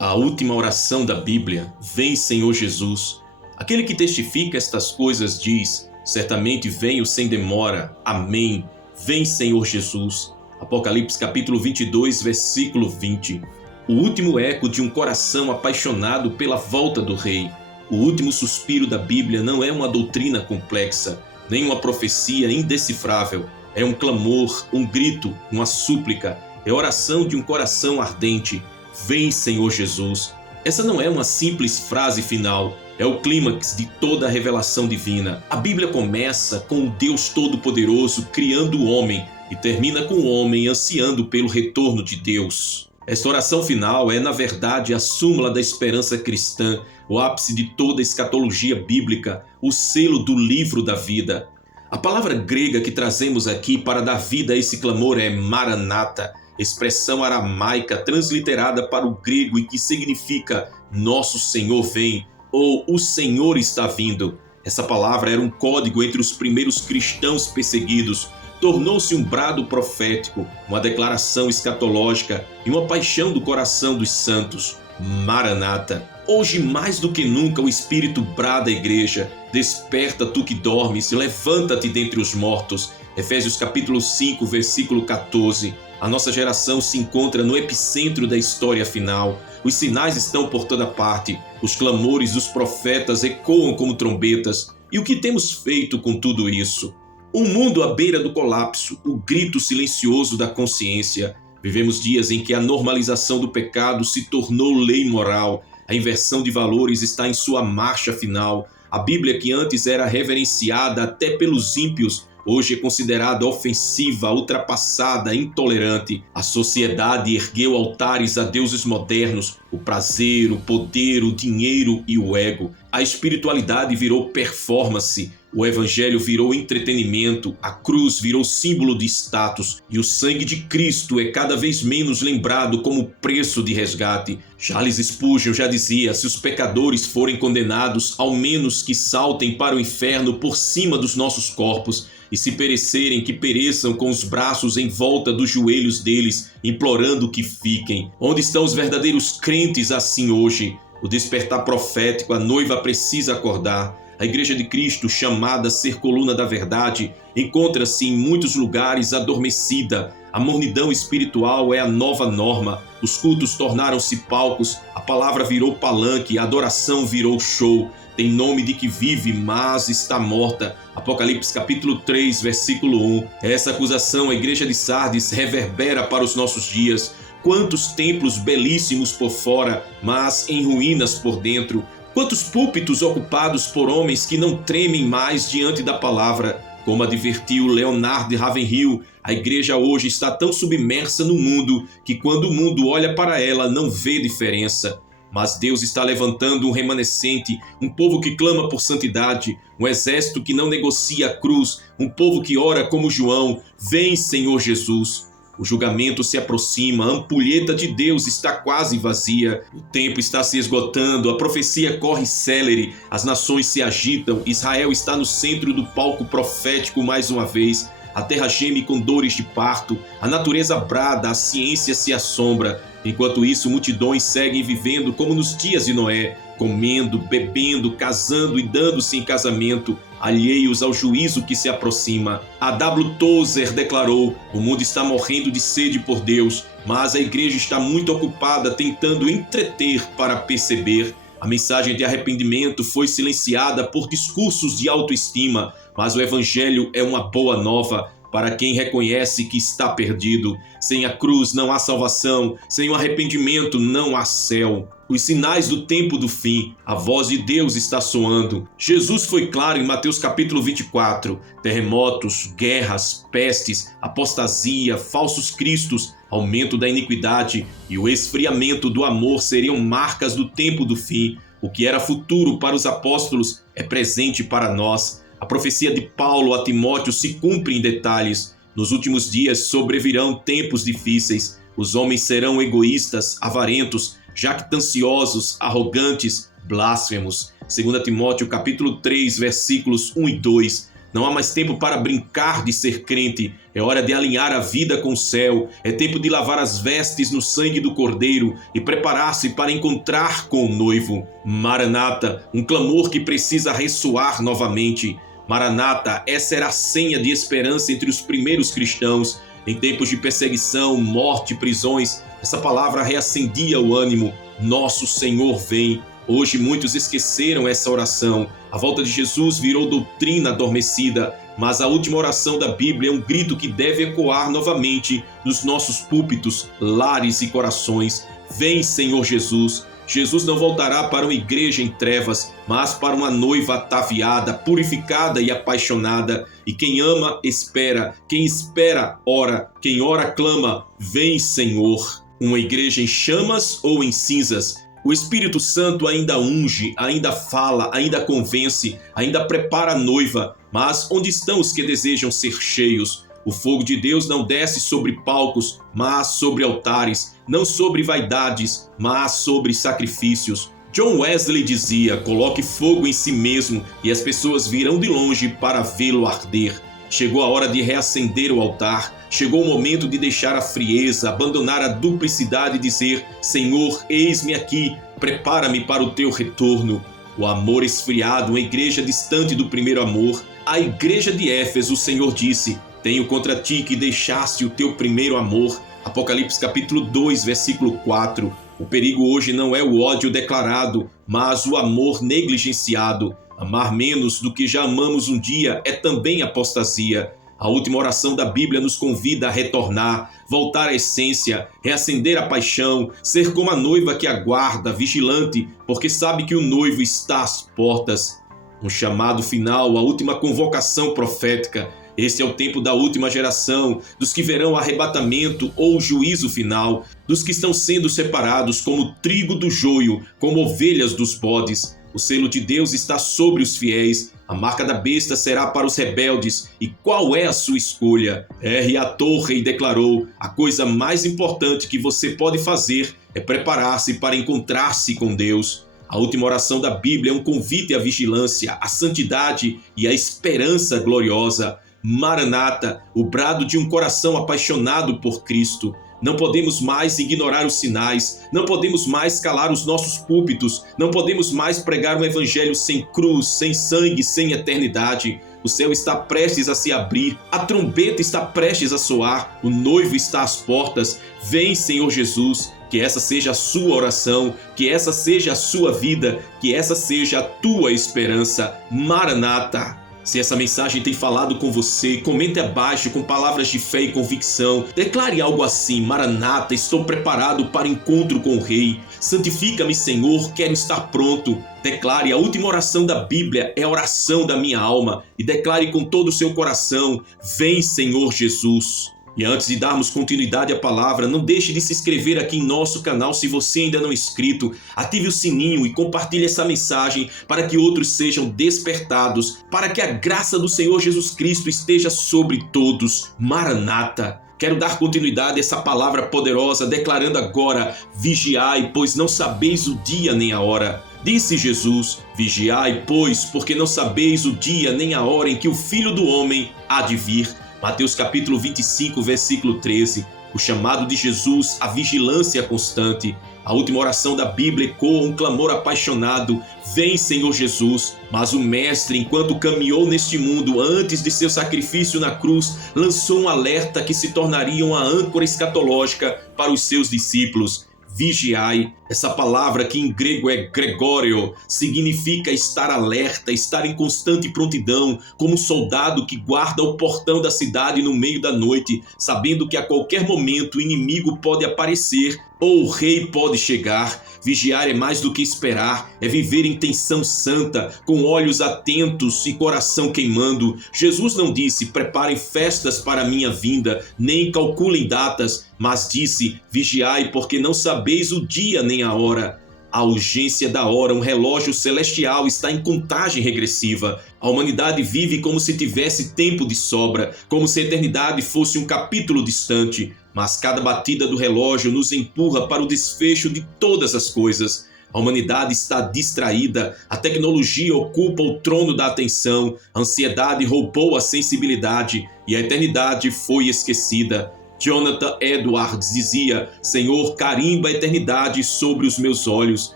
A última oração da Bíblia, vem Senhor Jesus. Aquele que testifica estas coisas diz, certamente venho sem demora. Amém. Vem Senhor Jesus. Apocalipse capítulo 22, versículo 20. O último eco de um coração apaixonado pela volta do Rei. O último suspiro da Bíblia não é uma doutrina complexa, nem uma profecia indecifrável. É um clamor, um grito, uma súplica. É a oração de um coração ardente. Vem, Senhor Jesus. Essa não é uma simples frase final, é o clímax de toda a revelação divina. A Bíblia começa com o Deus Todo-Poderoso criando o homem e termina com o homem ansiando pelo retorno de Deus. Esta oração final é, na verdade, a súmula da esperança cristã, o ápice de toda a escatologia bíblica, o selo do livro da vida. A palavra grega que trazemos aqui para dar vida a esse clamor é Maranata, expressão aramaica transliterada para o grego e que significa Nosso Senhor vem ou O Senhor está vindo. Essa palavra era um código entre os primeiros cristãos perseguidos, tornou-se um brado profético, uma declaração escatológica e uma paixão do coração dos santos. Maranata. Hoje, mais do que nunca, o Espírito brada à igreja: desperta tu que dormes, levanta-te dentre os mortos. Efésios capítulo 5, versículo 14. A nossa geração se encontra no epicentro da história final. Os sinais estão por toda parte. Os clamores dos profetas ecoam como trombetas. E o que temos feito com tudo isso? Um mundo à beira do colapso, o grito silencioso da consciência. Vivemos dias em que a normalização do pecado se tornou lei moral. A inversão de valores está em sua marcha final. A Bíblia, que antes era reverenciada até pelos ímpios, hoje é considerada ofensiva, ultrapassada, intolerante. A sociedade ergueu altares a deuses modernos, o prazer, o poder, o dinheiro e o ego. A espiritualidade virou performance, o evangelho virou entretenimento, a cruz virou símbolo de status e o sangue de Cristo é cada vez menos lembrado como preço de resgate. Charles Spurgeon já dizia: se os pecadores forem condenados, ao menos que saltem para o inferno por cima dos nossos corpos, e se perecerem, que pereçam com os braços em volta dos joelhos deles, implorando que fiquem. Onde estão os verdadeiros crentes assim hoje? O despertar profético, a noiva precisa acordar. A Igreja de Cristo, chamada a ser coluna da verdade, encontra-se em muitos lugares adormecida. A mornidão espiritual é a nova norma. Os cultos tornaram-se palcos, a palavra virou palanque, a adoração virou show. Tem nome de que vive, mas está morta. Apocalipse capítulo 3, versículo 1. Essa acusação, a igreja de Sardes, reverbera para os nossos dias. Quantos templos belíssimos por fora, mas em ruínas por dentro. Quantos púlpitos ocupados por homens que não tremem mais diante da palavra. Como advertiu Leonard Ravenhill, a igreja hoje está tão submersa no mundo que quando o mundo olha para ela não vê diferença. Mas Deus está levantando um remanescente, um povo que clama por santidade, um exército que não negocia a cruz, um povo que ora como João: vem, Senhor Jesus. O julgamento se aproxima, a ampulheta de Deus está quase vazia, o tempo está se esgotando, a profecia corre célere, as nações se agitam, Israel está no centro do palco profético mais uma vez, a terra geme com dores de parto, a natureza brada, a ciência se assombra. Enquanto isso, multidões seguem vivendo como nos dias de Noé, comendo, bebendo, casando e dando-se em casamento, alheios ao juízo que se aproxima. A W. Tozer declarou: o mundo está morrendo de sede por Deus, mas a igreja está muito ocupada tentando entreter para perceber. A mensagem de arrependimento foi silenciada por discursos de autoestima, mas o evangelho é uma boa nova para quem reconhece que está perdido. Sem a cruz não há salvação, sem o arrependimento não há céu. Os sinais do tempo do fim, a voz de Deus está soando. Jesus foi claro em Mateus capítulo 24. Terremotos, guerras, pestes, apostasia, falsos cristos, aumento da iniquidade e o esfriamento do amor seriam marcas do tempo do fim. O que era futuro para os apóstolos é presente para nós. A profecia de Paulo a Timóteo se cumpre em detalhes. Nos últimos dias sobrevirão tempos difíceis. Os homens serão egoístas, avarentos, jactanciosos, arrogantes, blasfemos. 2 Timóteo capítulo 3, versículos 1 e 2. Não há mais tempo para brincar de ser crente. É hora de alinhar a vida com o céu. É tempo de lavar as vestes no sangue do Cordeiro e preparar-se para encontrar com o noivo. Maranata, um clamor que precisa ressoar novamente. Maranata, essa era a senha de esperança entre os primeiros cristãos. Em tempos de perseguição, morte, prisões, essa palavra reacendia o ânimo. Nosso Senhor vem. Hoje muitos esqueceram essa oração. A volta de Jesus virou doutrina adormecida, mas a última oração da Bíblia é um grito que deve ecoar novamente nos nossos púlpitos, lares e corações. Vem, Senhor Jesus. Jesus não voltará para uma igreja em trevas, mas para uma noiva ataviada, purificada e apaixonada. E quem ama, espera. Quem espera, ora. Quem ora, clama. Vem, Senhor. Uma igreja em chamas ou em cinzas? O Espírito Santo ainda unge, ainda fala, ainda convence, ainda prepara a noiva. Mas onde estão os que desejam ser cheios? O fogo de Deus não desce sobre palcos, mas sobre altares, não sobre vaidades, mas sobre sacrifícios. John Wesley dizia: coloque fogo em si mesmo e as pessoas virão de longe para vê-lo arder. Chegou a hora de reacender o altar. Chegou o momento de deixar a frieza, abandonar a duplicidade e dizer: Senhor, eis-me aqui, prepara-me para o teu retorno. O amor esfriado, uma igreja distante do primeiro amor. À igreja de Éfeso, o Senhor disse: tenho contra ti que deixaste o teu primeiro amor. Apocalipse capítulo 2, versículo 4. O perigo hoje não é o ódio declarado, mas o amor negligenciado. Amar menos do que já amamos um dia é também apostasia. A última oração da Bíblia nos convida a retornar, voltar à essência, reacender a paixão, ser como a noiva que aguarda, vigilante, porque sabe que o noivo está às portas. Um chamado final, a última convocação profética. Este é o tempo da última geração, dos que verão arrebatamento ou juízo final, dos que estão sendo separados como trigo do joio, como ovelhas dos bodes. O selo de Deus está sobre os fiéis. A marca da besta será para os rebeldes. E qual é a sua escolha? R.A. Torrey declarou: a coisa mais importante que você pode fazer é preparar-se para encontrar-se com Deus. A última oração da Bíblia é um convite à vigilância, à santidade e à esperança gloriosa. Maranata, o brado de um coração apaixonado por Cristo. Não podemos mais ignorar os sinais, não podemos mais calar os nossos púlpitos, não podemos mais pregar um evangelho sem cruz, sem sangue, sem eternidade. O céu está prestes a se abrir, a trombeta está prestes a soar, o noivo está às portas. Vem, Senhor Jesus. Que essa seja a sua oração, que essa seja a sua vida, que essa seja a tua esperança. Maranata! Se essa mensagem tem falado com você, comente abaixo com palavras de fé e convicção. Declare algo assim: Maranata, estou preparado para encontro com o Rei. Santifica-me, Senhor, quero estar pronto. Declare: a última oração da Bíblia é a oração da minha alma. E declare com todo o seu coração: vem, Senhor Jesus. E antes de darmos continuidade à palavra, não deixe de se inscrever aqui em nosso canal se você ainda não é inscrito. Ative o sininho e compartilhe essa mensagem para que outros sejam despertados, para que a graça do Senhor Jesus Cristo esteja sobre todos. Maranata! Quero dar continuidade a essa palavra poderosa, declarando agora: vigiai, pois não sabeis o dia nem a hora. Disse Jesus: vigiai, pois, porque não sabeis o dia nem a hora em que o Filho do Homem há de vir. Mateus capítulo 25, versículo 13. O chamado de Jesus à vigilância constante. A última oração da Bíblia ecoa um clamor apaixonado: vem, Senhor Jesus. Mas o Mestre, enquanto caminhou neste mundo antes de seu sacrifício na cruz, lançou um alerta que se tornaria uma âncora escatológica para os seus discípulos. Vigiai. Essa palavra, que em grego é gregório, significa estar alerta, estar em constante prontidão, como um soldado que guarda o portão da cidade no meio da noite, sabendo que a qualquer momento o inimigo pode aparecer ou o rei pode chegar. Vigiar é mais do que esperar, é viver em tensão santa, com olhos atentos e coração queimando. Jesus não disse: preparem festas para a minha vinda, nem calculem datas, mas disse: vigiai, porque não sabeis o dia nem a hora. A urgência da hora, um relógio celestial, está em contagem regressiva. A humanidade vive como se tivesse tempo de sobra, como se a eternidade fosse um capítulo distante. Mas cada batida do relógio nos empurra para o desfecho de todas as coisas. A humanidade está distraída, a tecnologia ocupa o trono da atenção, a ansiedade roubou a sensibilidade e a eternidade foi esquecida. Jonathan Edwards dizia: Senhor, carimba a eternidade sobre os meus olhos.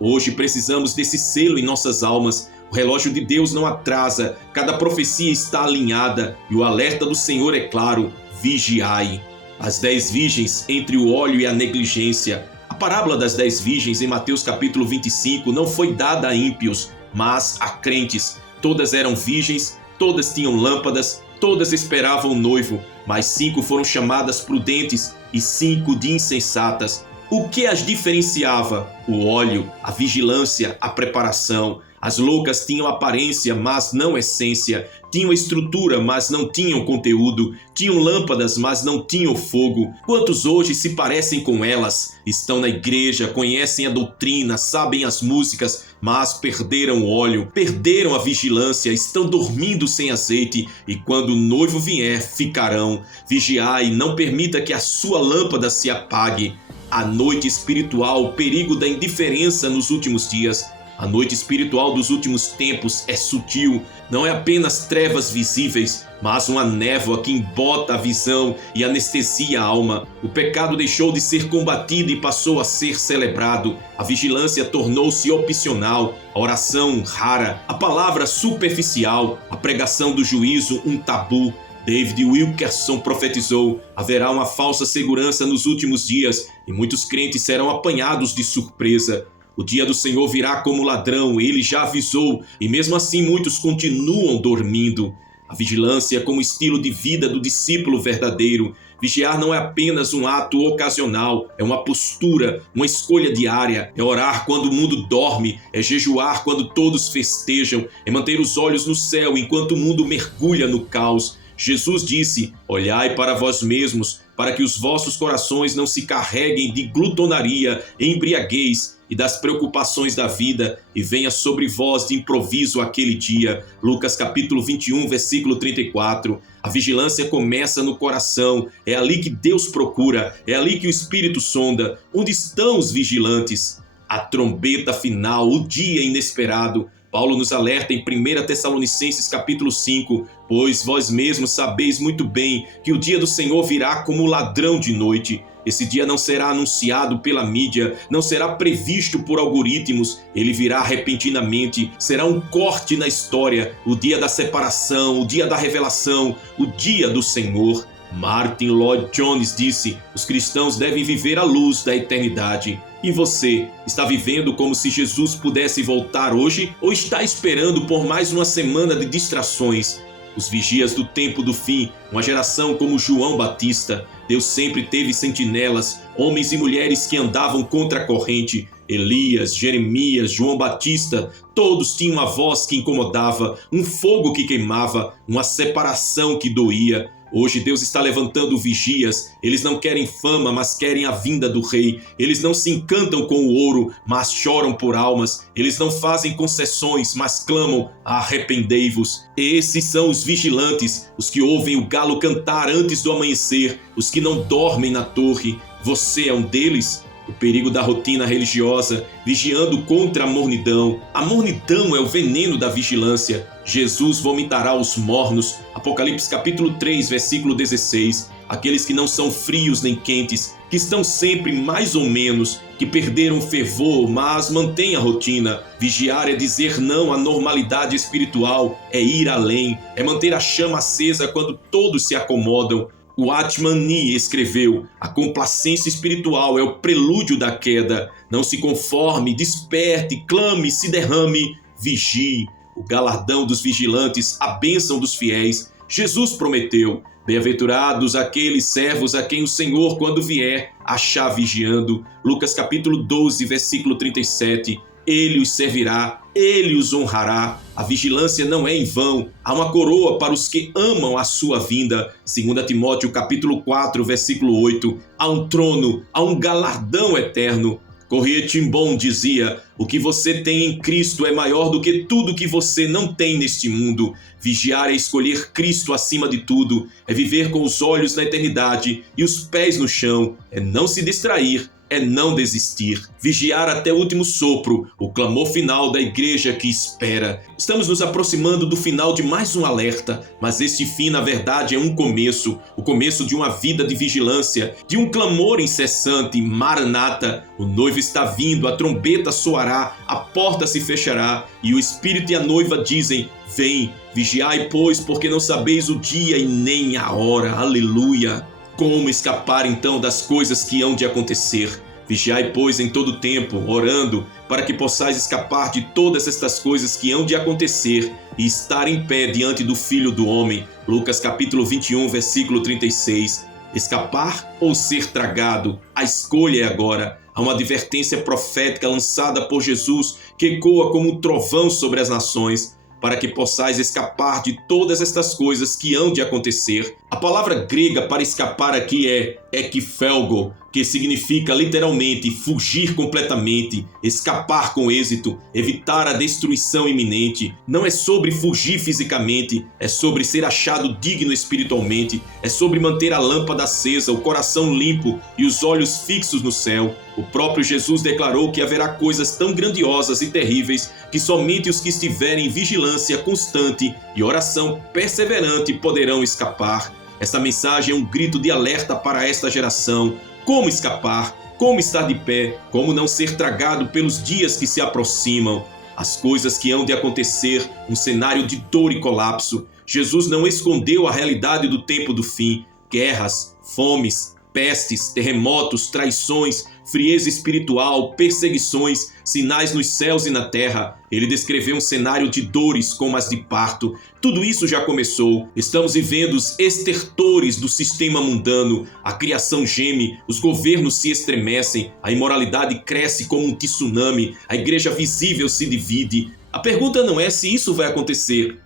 Hoje precisamos desse selo em nossas almas. O relógio de Deus não atrasa, cada profecia está alinhada e o alerta do Senhor é claro: vigiai. As 10 virgens entre o óleo e a negligência. A parábola das 10 virgens em Mateus capítulo 25 não foi dada a ímpios, mas a crentes. Todas eram virgens, todas tinham lâmpadas, todas esperavam o noivo, mas 5 foram chamadas prudentes e 5 de insensatas. O que as diferenciava? O óleo, a vigilância, a preparação. As loucas tinham aparência, mas não essência. Tinham estrutura, mas não tinham conteúdo. Tinham lâmpadas, mas não tinham fogo. Quantos hoje se parecem com elas? Estão na igreja, conhecem a doutrina, sabem as músicas, mas perderam o óleo, perderam a vigilância, estão dormindo sem azeite e quando o noivo vier, ficarão. Vigiai, não permita que a sua lâmpada se apague. A noite espiritual, o perigo da indiferença nos últimos dias. A noite espiritual dos últimos tempos é sutil, não é apenas trevas visíveis, mas uma névoa que embota a visão e anestesia a alma. O pecado deixou de ser combatido e passou a ser celebrado. A vigilância tornou-se opcional, a oração rara, a palavra superficial, a pregação do juízo um tabu. David Wilkerson profetizou: haverá uma falsa segurança nos últimos dias e muitos crentes serão apanhados de surpresa. O dia do Senhor virá como ladrão, ele já avisou, e mesmo assim muitos continuam dormindo. A vigilância como estilo de vida do discípulo verdadeiro. Vigiar não é apenas um ato ocasional, é uma postura, uma escolha diária. É orar quando o mundo dorme, é jejuar quando todos festejam, é manter os olhos no céu enquanto o mundo mergulha no caos. Jesus disse: olhai para vós mesmos, para que os vossos corações não se carreguem de glutonaria, embriaguez e das preocupações da vida, e venha sobre vós de improviso aquele dia. Lucas capítulo 21, versículo 34. A vigilância começa no coração, é ali que Deus procura, é ali que o Espírito sonda. Onde estão os vigilantes? A trombeta final, o dia inesperado. Paulo nos alerta em 1 Tessalonicenses capítulo 5, pois vós mesmos sabeis muito bem que o dia do Senhor virá como ladrão de noite. Esse dia não será anunciado pela mídia, não será previsto por algoritmos, ele virá repentinamente, será um corte na história, o dia da separação, o dia da revelação, o dia do Senhor. Martin Lloyd Jones disse: os cristãos devem viver à luz da eternidade. E você, está vivendo como se Jesus pudesse voltar hoje ou está esperando por mais uma semana de distrações? Os vigias do tempo do fim, uma geração como João Batista. Deus sempre teve sentinelas, homens e mulheres que andavam contra a corrente. Elias, Jeremias, João Batista, todos tinham uma voz que incomodava, um fogo que queimava, uma separação que doía. Hoje Deus está levantando vigias, eles não querem fama, mas querem a vinda do rei. Eles não se encantam com o ouro, mas choram por almas. Eles não fazem concessões, mas clamam: arrependei-vos. Esses são os vigilantes, os que ouvem o galo cantar antes do amanhecer, os que não dormem na torre. Você é um deles? O perigo da rotina religiosa, vigiando contra a mornidão. A mornidão é o veneno da vigilância. Jesus vomitará os mornos. Apocalipse capítulo 3, versículo 16. Aqueles que não são frios nem quentes, que estão sempre mais ou menos, que perderam o fervor, mas mantêm a rotina. Vigiar é dizer não à normalidade espiritual, é ir além, é manter a chama acesa quando todos se acomodam. O Atman Nee escreveu: a complacência espiritual é o prelúdio da queda. Não se conforme, desperte, clame, se derrame, vigie. O galardão dos vigilantes, a bênção dos fiéis. Jesus prometeu: bem-aventurados aqueles servos a quem o Senhor, quando vier, achar vigiando. Lucas capítulo 12, versículo 37. Ele os servirá, ele os honrará. A vigilância não é em vão. Há uma coroa para os que amam a sua vinda. 2 Timóteo capítulo 4, versículo 8. Há um trono, há um galardão eterno. Corrêa Ten Boom dizia: o que você tem em Cristo é maior do que tudo que você não tem neste mundo. Vigiar é escolher Cristo acima de tudo, é viver com os olhos na eternidade e os pés no chão, é não se distrair, é não desistir, vigiar até o último sopro, o clamor final da igreja que espera. Estamos nos aproximando do final de mais um alerta, mas este fim, na verdade, é um começo, o começo de uma vida de vigilância, de um clamor incessante. Maranata, o noivo está vindo, a trombeta soará, a porta se fechará e o Espírito e a noiva dizem: vem, vigiai, pois, porque não sabeis o dia e nem a hora. Aleluia! Como escapar então das coisas que hão de acontecer? Vigiai, pois, em todo tempo, orando, para que possais escapar de todas estas coisas que hão de acontecer e estar em pé diante do Filho do Homem. Lucas capítulo 21, versículo 36. Escapar ou ser tragado? A escolha é agora. Há uma advertência profética lançada por Jesus que ecoa como um trovão sobre as nações, para que possais escapar de todas estas coisas que hão de acontecer. A palavra grega para escapar aqui é ekphelgo, que significa literalmente fugir completamente, escapar com êxito, evitar a destruição iminente. Não é sobre fugir fisicamente, é sobre ser achado digno espiritualmente, é sobre manter a lâmpada acesa, o coração limpo e os olhos fixos no céu. O próprio Jesus declarou que haverá coisas tão grandiosas e terríveis que somente os que estiverem em vigilância constante e oração perseverante poderão escapar. Esta mensagem é um grito de alerta para esta geração. Como escapar? Como estar de pé? Como não ser tragado pelos dias que se aproximam? As coisas que hão de acontecer, um cenário de dor e colapso. Jesus não escondeu a realidade do tempo do fim. Guerras, fomes, pestes, terremotos, traições, frieza espiritual, perseguições, sinais nos céus e na terra. Ele descreveu um cenário de dores como as de parto. Tudo isso já começou. Estamos vivendo os estertores do sistema mundano. A criação geme, os governos se estremecem, a imoralidade cresce como um tsunami, a igreja visível se divide. A pergunta não é se isso vai acontecer,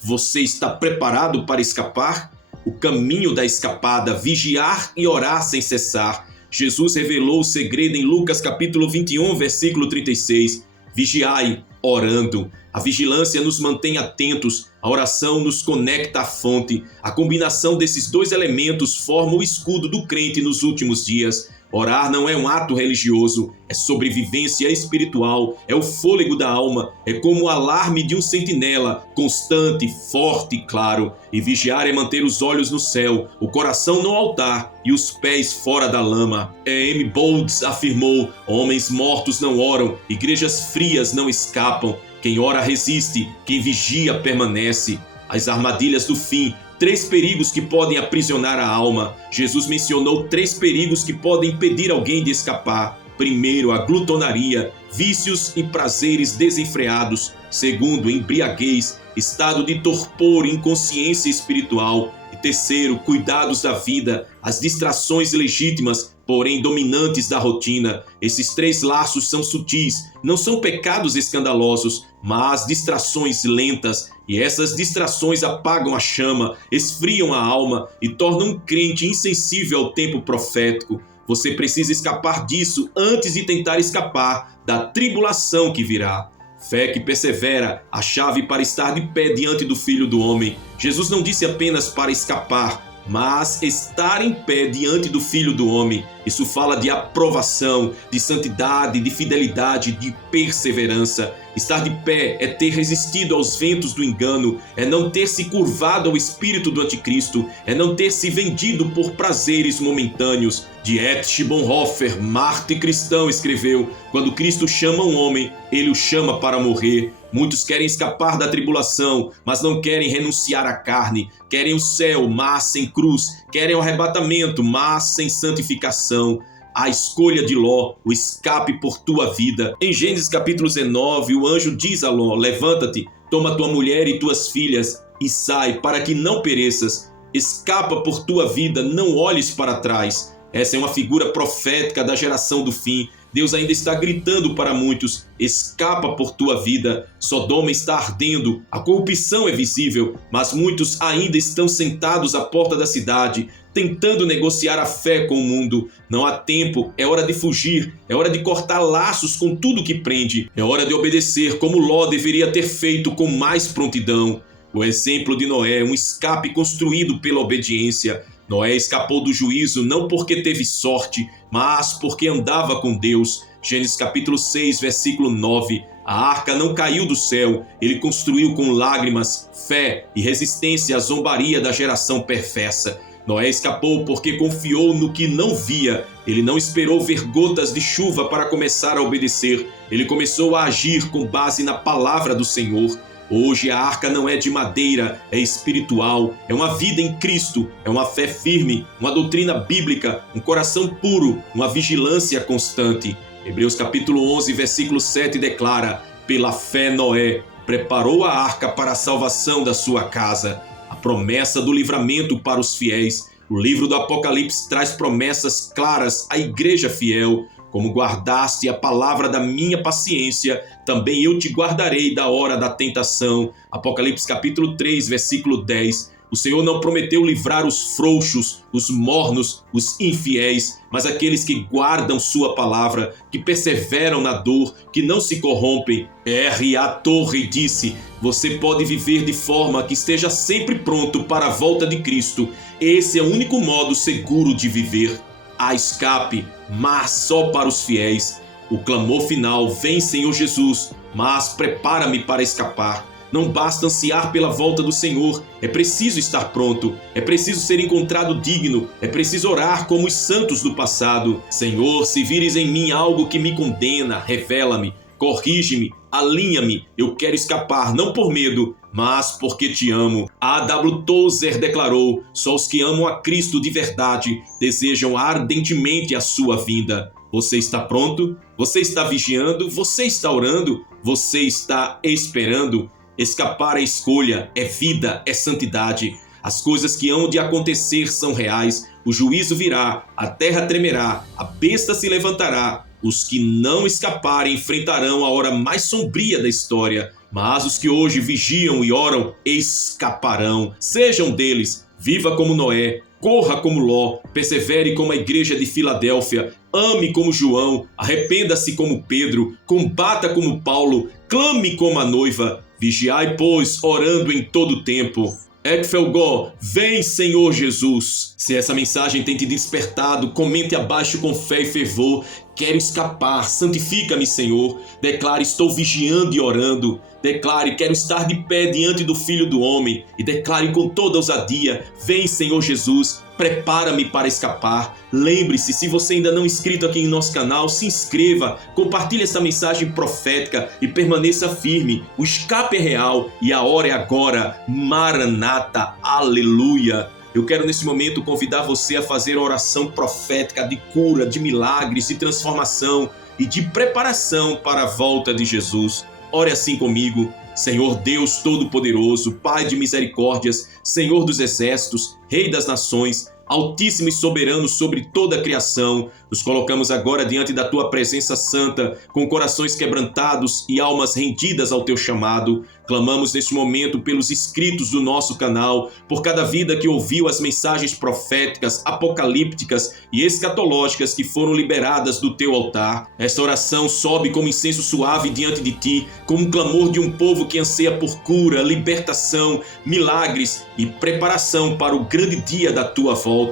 você está preparado para escapar? O caminho da escapada, vigiar e orar sem cessar. Jesus revelou o segredo em Lucas capítulo 21, versículo 36. Vigiai, orando. A vigilância nos mantém atentos, a oração nos conecta à fonte. A combinação desses dois elementos forma o escudo do crente nos últimos dias. Orar não é um ato religioso, é sobrevivência espiritual, é o fôlego da alma, é como o alarme de um sentinela, constante, forte e claro. E vigiar é manter os olhos no céu, o coração no altar e os pés fora da lama. E.M. Boulds afirmou: homens mortos não oram, igrejas frias não escapam. Quem ora resiste, quem vigia permanece. As armadilhas do fim. 3 perigos que podem aprisionar a alma. Jesus mencionou 3 perigos que podem impedir alguém de escapar. Primeiro, a glutonaria, vícios e prazeres desenfreados. Segundo, embriaguez, estado de torpor e inconsciência espiritual. E terceiro, cuidados da vida, as distrações legítimas, porém dominantes da rotina. Esses 3 laços são sutis, não são pecados escandalosos, mas distrações lentas. E essas distrações apagam a chama, esfriam a alma e tornam um crente insensível ao tempo profético. Você precisa escapar disso antes de tentar escapar da tribulação que virá. Fé que persevera, a chave para estar de pé diante do Filho do Homem. Jesus não disse apenas para escapar, mas estar em pé diante do Filho do Homem. Isso fala de aprovação, de santidade, de fidelidade, de perseverança. Estar de pé é ter resistido aos ventos do engano, é não ter se curvado ao espírito do anticristo, é não ter se vendido por prazeres momentâneos. Dietrich Bonhoeffer, mártir cristão, escreveu: quando Cristo chama um homem, ele o chama para morrer. Muitos querem escapar da tribulação, mas não querem renunciar à carne. Querem o céu, mas sem cruz. Querem o arrebatamento, mas sem santificação. A escolha de Ló, o escape por tua vida. Em Gênesis capítulo 19, o anjo diz a Ló: levanta-te, toma tua mulher e tuas filhas e sai, para que não pereças. Escapa por tua vida, não olhes para trás. Essa é uma figura profética da geração do fim. Deus ainda está gritando para muitos: escapa por tua vida. Sodoma está ardendo, a corrupção é visível, mas muitos ainda estão sentados à porta da cidade, tentando negociar a fé com o mundo. Não há tempo, é hora de fugir, é hora de cortar laços com tudo que prende, é hora de obedecer como Ló deveria ter feito com mais prontidão. O exemplo de Noé, um escape construído pela obediência. Noé escapou do juízo não porque teve sorte, mas porque andava com Deus. Gênesis capítulo 6, versículo 9. A arca não caiu do céu, ele construiu com lágrimas, fé e resistência à zombaria da geração perversa. Noé escapou porque confiou no que não via. Ele não esperou ver gotas de chuva para começar a obedecer. Ele começou a agir com base na palavra do Senhor. Hoje a arca não é de madeira, é espiritual, é uma vida em Cristo, é uma fé firme, uma doutrina bíblica, um coração puro, uma vigilância constante. Hebreus capítulo 11, versículo 7 declara: pela fé Noé preparou a arca para a salvação da sua casa. A promessa do livramento para os fiéis. O livro do Apocalipse traz promessas claras à igreja fiel. Como guardaste a palavra da minha paciência, também eu te guardarei da hora da tentação. Apocalipse capítulo 3, versículo 10. O Senhor não prometeu livrar os frouxos, os mornos, os infiéis, mas aqueles que guardam sua palavra, que perseveram na dor, que não se corrompem. R.A. Torre disse: você pode viver de forma que esteja sempre pronto para a volta de Cristo. Esse é o único modo seguro de viver. Há escape, mas só para os fiéis. O clamor final: vem, Senhor Jesus, mas prepara-me para escapar. Não basta ansiar pela volta do Senhor, é preciso estar pronto, é preciso ser encontrado digno, é preciso orar como os santos do passado. Senhor, se vires em mim algo que me condena, revela-me, corrige-me, alinha-me. Eu quero escapar, não por medo, mas porque te amo. A.W. Tozer declarou: só os que amam a Cristo de verdade desejam ardentemente a sua vinda. Você está pronto? Você está vigiando? Você está orando? Você está esperando? Escapar é escolha, é vida, é santidade. As coisas que hão de acontecer são reais. O juízo virá, a terra tremerá, a besta se levantará. Os que não escaparem enfrentarão a hora mais sombria da história. Mas os que hoje vigiam e oram escaparão. Sejam deles. Viva como Noé, corra como Ló, persevere como a igreja de Filadélfia, ame como João, arrependa-se como Pedro, combata como Paulo, clame como a noiva. Vigiai, pois, orando em todo o tempo. Ekfelgó, vem, Senhor Jesus. Se essa mensagem tem te despertado, comente abaixo com fé e fervor. Quero escapar, santifica-me, Senhor. Declare: estou vigiando e orando. Declare: quero estar de pé diante do Filho do Homem. E declare com toda ousadia: vem, Senhor Jesus, prepara-me para escapar. Lembre-se, se você ainda não é inscrito aqui em nosso canal, se inscreva, compartilhe essa mensagem profética e permaneça firme. O escape é real e a hora é agora. Maranata, aleluia. Eu quero nesse momento convidar você a fazer uma oração profética de cura, de milagres, de transformação e de preparação para a volta de Jesus. Ore assim comigo. Senhor Deus Todo-Poderoso, Pai de misericórdias, Senhor dos exércitos, Rei das nações, Altíssimo e soberano sobre toda a criação, nos colocamos agora diante da Tua presença santa, com corações quebrantados e almas rendidas ao Teu chamado. Clamamos neste momento pelos inscritos do nosso canal, por cada vida que ouviu as mensagens proféticas, apocalípticas e escatológicas que foram liberadas do Teu altar. Esta oração sobe como incenso suave diante de Ti, como um clamor de um povo que anseia por cura, libertação, milagres e preparação para o grande dia da Tua volta.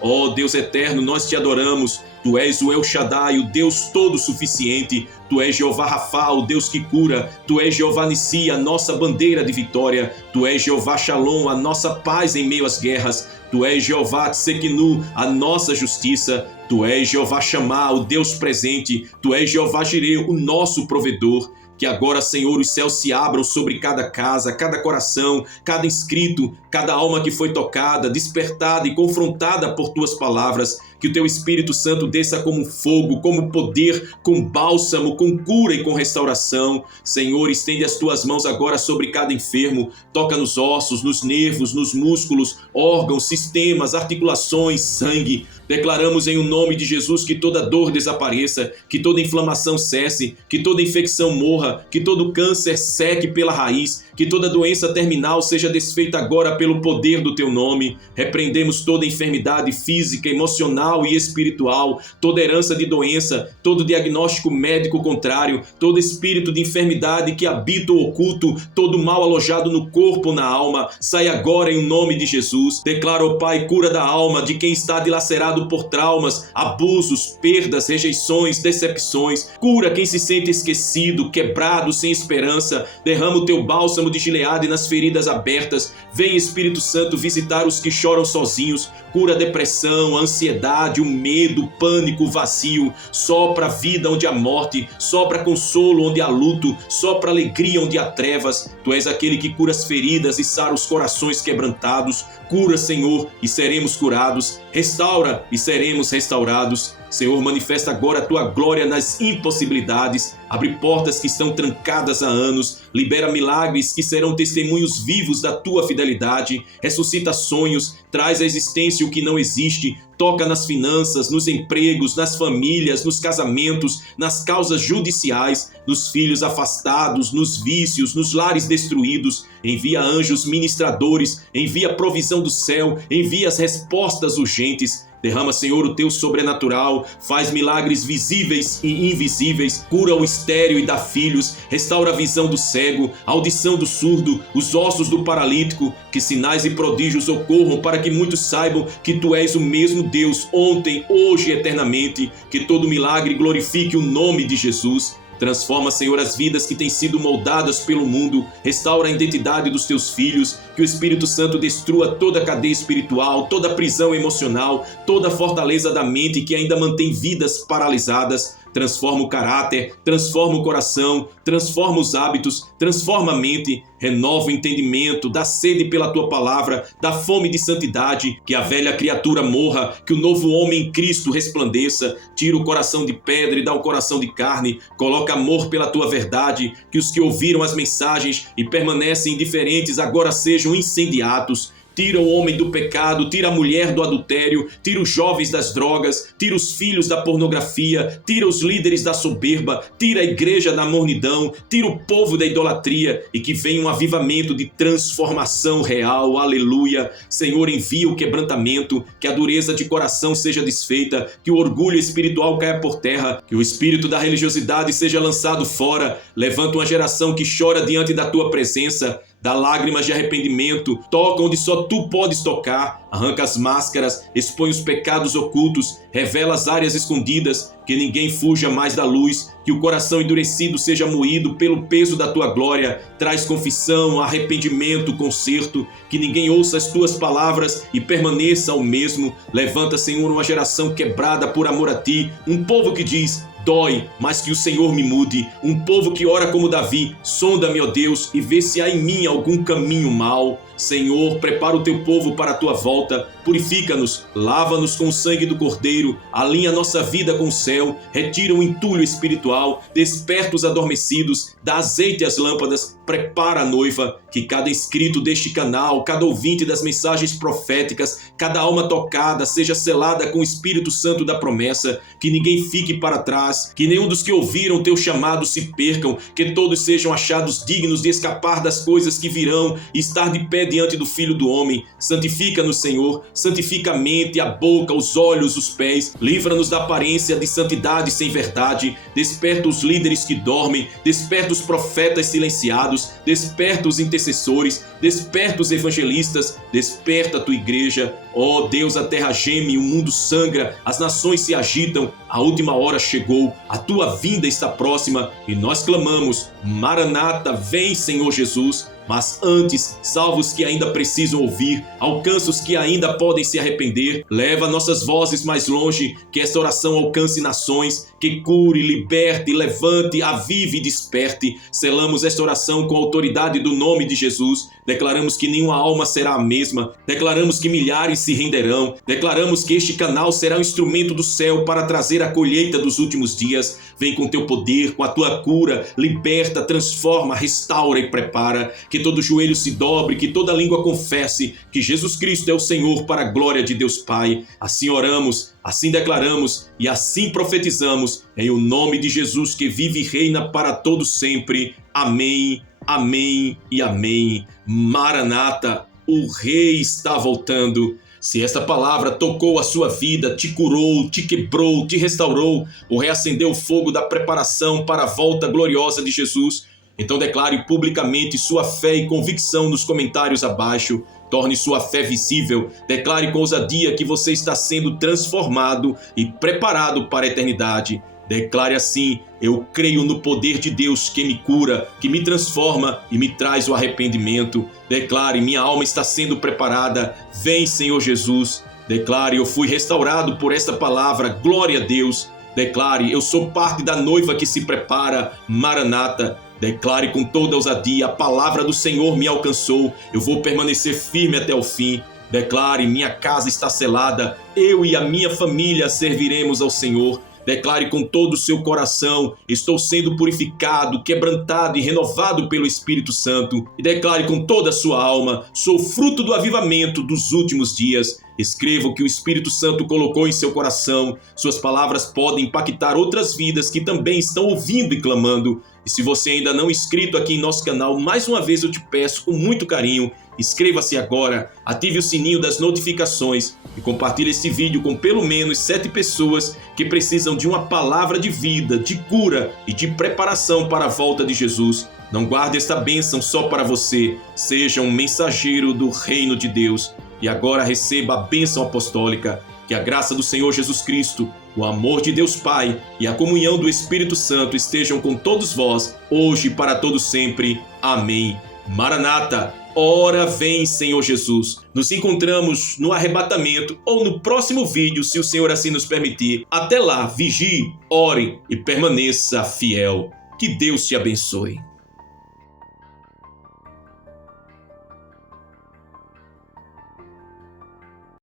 Ó Deus eterno, nós Te adoramos. Tu és o El Shaddai, o Deus todo-suficiente. Tu és Jeová Rafa, o Deus que cura. Tu és Jeová Nissi, a nossa bandeira de vitória. Tu és Jeová Shalom, a nossa paz em meio às guerras. Tu és Jeová Tsekinu, a nossa justiça. Tu és Jeová Shammah, o Deus presente. Tu és Jeová Jireh, o nosso provedor. Que agora, Senhor, os céus se abram sobre cada casa, cada coração, cada inscrito, cada alma que foi tocada, despertada e confrontada por Tuas palavras. Que o Teu Espírito Santo desça como fogo, como poder, com bálsamo, com cura e com restauração. Senhor, estende as Tuas mãos agora sobre cada enfermo. Toca nos ossos, nos nervos, nos músculos, órgãos, sistemas, articulações, sangue. Declaramos em o nome de Jesus que toda dor desapareça, que toda inflamação cesse, que toda infecção morra, que todo câncer seque pela raiz, que toda doença terminal seja desfeita agora pelo poder do teu nome. Repreendemos toda enfermidade física, emocional e espiritual, toda herança de doença, todo diagnóstico médico contrário, todo espírito de enfermidade que habita o oculto, todo mal alojado no corpo ou na alma, sai agora em o nome de Jesus. Declaro, ó Pai, cura da alma de quem está dilacerado por traumas, abusos, perdas, rejeições, decepções. Cura quem se sente esquecido, quebrado, sem esperança. Derrama o teu bálsamo de Gileade nas feridas abertas. Vem, Espírito Santo, visitar os que choram sozinhos. Cura a depressão, a ansiedade, o medo, o pânico, o vazio. Sopra a vida onde há morte, sopra consolo onde há luto, sopra alegria onde há trevas. Tu és aquele que cura as feridas e sara os corações quebrantados. Cura, Senhor, e seremos curados. Restaura e seremos restaurados. Senhor, manifesta agora a tua glória nas impossibilidades. Abre portas que estão trancadas há anos. Libera milagres que serão testemunhos vivos da tua fidelidade. Ressuscita sonhos. Traz à existência o que não existe. Toca nas finanças, nos empregos, nas famílias, nos casamentos, nas causas judiciais, nos filhos afastados, nos vícios, nos lares destruídos. Envia anjos ministradores, envia a provisão do céu, envia as respostas urgentes. Derrama, Senhor, o teu sobrenatural, faz milagres visíveis e invisíveis, cura o estéril e dá filhos, restaura a visão do cego, a audição do surdo, os ossos do paralítico, que sinais e prodígios ocorram para que muitos saibam que tu és o mesmo Deus ontem, hoje e eternamente, que todo milagre glorifique o nome de Jesus. Transforma, Senhor, as vidas que têm sido moldadas pelo mundo. Restaura a identidade dos teus filhos. Que o Espírito Santo destrua toda a cadeia espiritual, toda a prisão emocional, toda a fortaleza da mente que ainda mantém vidas paralisadas. Transforma o caráter, transforma o coração, transforma os hábitos, transforma a mente, renova o entendimento, dá sede pela tua palavra, dá fome de santidade, que a velha criatura morra, que o novo homem em Cristo resplandeça, tira o coração de pedra e dá o coração de carne, coloca amor pela tua verdade, que os que ouviram as mensagens e permanecem indiferentes agora sejam incendiados. Tira o homem do pecado, tira a mulher do adultério, tira os jovens das drogas, tira os filhos da pornografia, tira os líderes da soberba, tira a igreja da mornidão, tira o povo da idolatria e que venha um avivamento de transformação real, aleluia. Senhor, envia o quebrantamento, que a dureza de coração seja desfeita, que o orgulho espiritual caia por terra, que o espírito da religiosidade seja lançado fora. Levanta uma geração que chora diante da tua presença, dá lágrimas de arrependimento, toca onde só tu podes tocar, arranca as máscaras, expõe os pecados ocultos, revela as áreas escondidas, que ninguém fuja mais da luz, que o coração endurecido seja moído pelo peso da tua glória, traz confissão, arrependimento, conserto, que ninguém ouça as tuas palavras e permaneça o mesmo. Levanta, Senhor, uma geração quebrada por amor a ti, um povo que diz: dói, mas que o Senhor me mude. Um povo que ora como Davi: sonda-me, ó Deus, e vê se há em mim algum caminho mau. Senhor, prepara o teu povo para a tua volta, purifica-nos, lava-nos com o sangue do Cordeiro, alinha nossa vida com o céu, retira o entulho espiritual, desperta os adormecidos, dá azeite às lâmpadas, prepara a noiva. Que cada inscrito deste canal, cada ouvinte das mensagens proféticas, cada alma tocada seja selada com o Espírito Santo da promessa, que ninguém fique para trás, que nenhum dos que ouviram teu chamado se percam, que todos sejam achados dignos de escapar das coisas que virão e estar de pé diante do Filho do Homem. Santifica-nos, Senhor, santifica a mente, a boca, os olhos, os pés, livra-nos da aparência de santidade sem verdade, desperta os líderes que dormem, desperta os profetas silenciados, desperta os intercessores, desperta os evangelistas, desperta a tua igreja. Ó Deus, a terra geme, o mundo sangra, as nações se agitam, a última hora chegou, a tua vinda está próxima e nós clamamos: Maranata, vem, Senhor Jesus. Mas antes, salva os que ainda precisam ouvir, alcança os que ainda podem se arrepender, leva nossas vozes mais longe, que esta oração alcance nações, que cure, liberte, levante, avive e desperte. Selamos esta oração com a autoridade do nome de Jesus, declaramos que nenhuma alma será a mesma, declaramos que milhares se renderão, declaramos que este canal será um instrumento do céu para trazer a colheita dos últimos dias. Vem com teu poder, com a tua cura, liberta, transforma, restaura e prepara, que todo joelho se dobre, que toda língua confesse que Jesus Cristo é o Senhor, para a glória de Deus Pai. Assim oramos, assim declaramos e assim profetizamos, em o nome de Jesus, que vive e reina para todos sempre. Amém, amém e amém. Maranata, o Rei está voltando. Se esta palavra tocou a sua vida, te curou, te quebrou, te restaurou, ou reacendeu o fogo da preparação para a volta gloriosa de Jesus, então declare publicamente sua fé e convicção nos comentários abaixo. Torne sua fé visível. Declare com ousadia que você está sendo transformado e preparado para a eternidade. Declare assim: eu creio no poder de Deus que me cura, que me transforma e me traz o arrependimento. Declare: minha alma está sendo preparada. Vem, Senhor Jesus. Declare: eu fui restaurado por esta palavra. Glória a Deus. Declare: eu sou parte da noiva que se prepara. Maranata. Declare com toda ousadia: a palavra do Senhor me alcançou. Eu vou permanecer firme até o fim. Declare: minha casa está selada. Eu e a minha família serviremos ao Senhor. Declare com todo o seu coração: estou sendo purificado, quebrantado e renovado pelo Espírito Santo. E declare com toda a sua alma: sou fruto do avivamento dos últimos dias. Escreva o que o Espírito Santo colocou em seu coração. Suas palavras podem impactar outras vidas que também estão ouvindo e clamando. E se você ainda não é inscrito aqui em nosso canal, mais uma vez eu te peço com muito carinho, inscreva-se agora, ative o sininho das notificações e compartilhe esse vídeo com pelo menos 7 pessoas que precisam de uma palavra de vida, de cura e de preparação para a volta de Jesus. Não guarde esta bênção só para você, seja um mensageiro do reino de Deus. E agora receba a bênção apostólica. Que a graça do Senhor Jesus Cristo, o amor de Deus Pai e a comunhão do Espírito Santo estejam com todos vós, hoje e para todos sempre. Amém. Maranata, ora vem, Senhor Jesus. Nos encontramos no arrebatamento ou no próximo vídeo, se o Senhor assim nos permitir. Até lá, vigie, ore e permaneça fiel. Que Deus te abençoe.